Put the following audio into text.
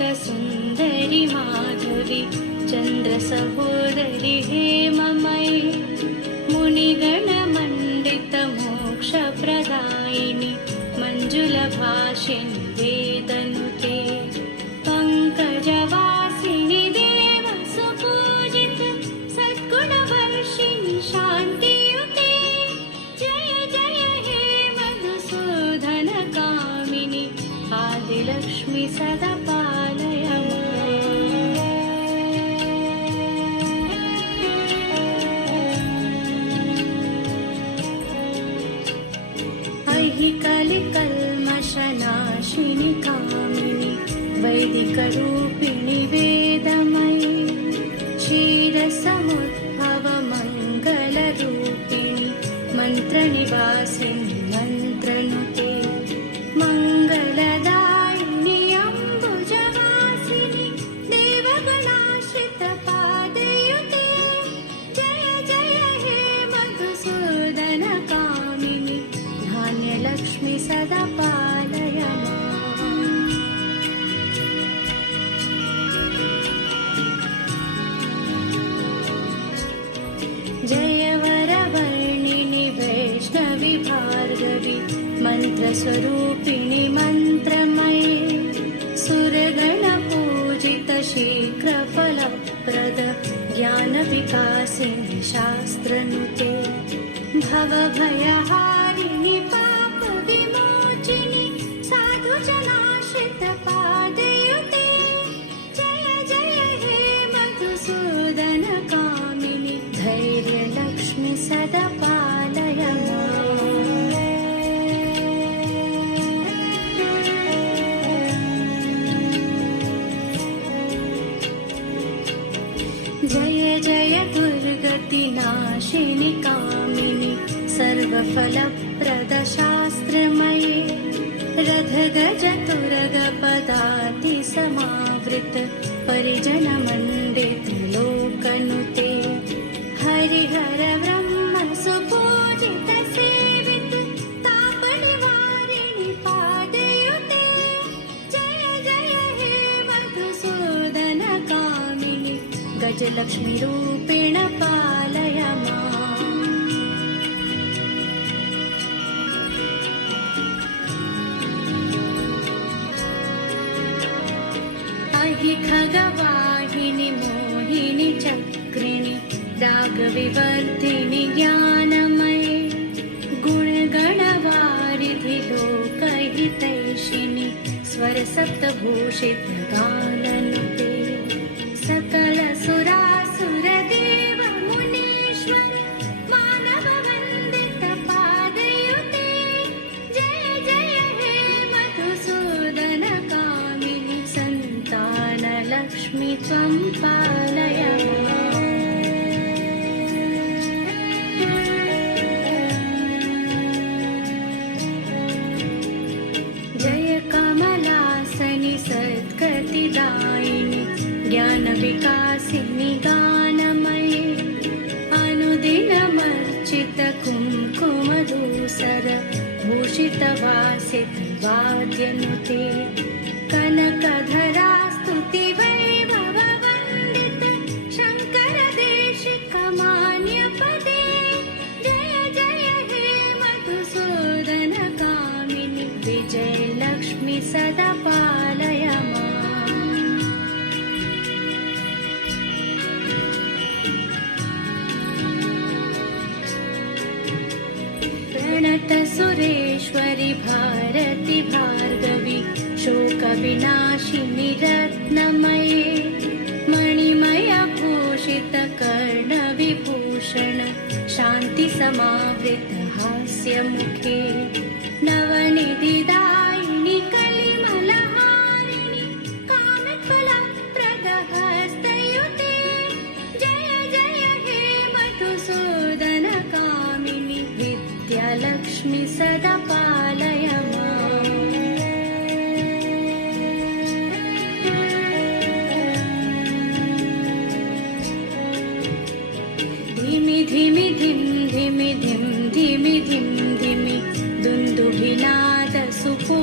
सुन्दरि माधवी चन्द्रसहोदरि हेममयि मुनिगणमण्डितमोक्षप्रदायिनि मञ्जुलभाषिणि वेदनुते पङ्कजवासिनि देवसुपूजित सद्गुणवर्षिणि शान्तियुते जय जय हे मधुसूदनकामिनि आदिलक्ष्मि सदा पालय कलिकल्मषनाशिनि कामिनि वैदिकरूपिणि वेदमयि क्षीरसमुद्भवमङ्गलरूपिणि मन्त्रनिवासिनि मन्त्रनुते मङ्गलदायिनि अम्बुजवासिनि देवगणाश्रितपादयुते जय जय हे मधुसूदनकामिनि धान्यलक्ष्मि सदा पालय जय वरवर्णिनि वैष्णवि भार्गवि मन्त्रस्वरूपिणि मन्त्रमये सुरगणपूजित शीघ्रफलप्रद ज्ञानविकासिनि शास्त्रनुते भवभयहारिणि पापविमोचिनि साधुजनाश्रितपादयुते जय जय हे मधुसूदनकामिनि धैर्यलक्ष्मि सदा पालय जय जय दुर्गतिनाशिनि कामिनि सर्वफलप्रदशास्त्रमये रथगजतुरगपदाति समावृत परिजनमण्डित लोकनुते हरिहर ब्रह्म सुपूजित सेवित तापनिवारिणि पादयुते जय जय हे मधुसूदनकामिनि गजलक्ष्मीरूपेण पालय हि खगवाहिनि मोहिनि चक्रिणि रागविवर्धिनि ज्ञानमये गुणगणवारिधि लोकहितैषिणि स्वरसप्तभूषित गाननुते सकलसुरासुरदेव मुनीश्वर मानववन्दित पादयुते जय जय हे मधुसूदनकामिनि लक्ष्मी त्वं पालय जय कमलासनि सद्गतिदायिनि ज्ञानविकासिनि गानमये अनुदिनमर्चित कुङ्कुमधूसर भूषितवासित वाद्यनुते कनकधरा स्तुति वैभववन्दित शङ्कर देशिकमान्यपदे जय जय हे मधुसूदनकामिनि विजयलक्ष्मि सदा पालय प्रणत सुरेश्वरि भारति भार्गवि शोकविनाशिनि रत्नमये मणिमयभूषित कर्णविभूषण शान्तिसमावृत हास्यमुखे नवनिधिदायिनि कलिमलहारिणि कामफलप्रद हस्तयुते जय जय हे मधुसूदनकामिनि विद्यालक्ष्मि सदा पालय धिमि धिम धिमि धिम धिमि धिम धिमि दुन्दुभिनाद सुपू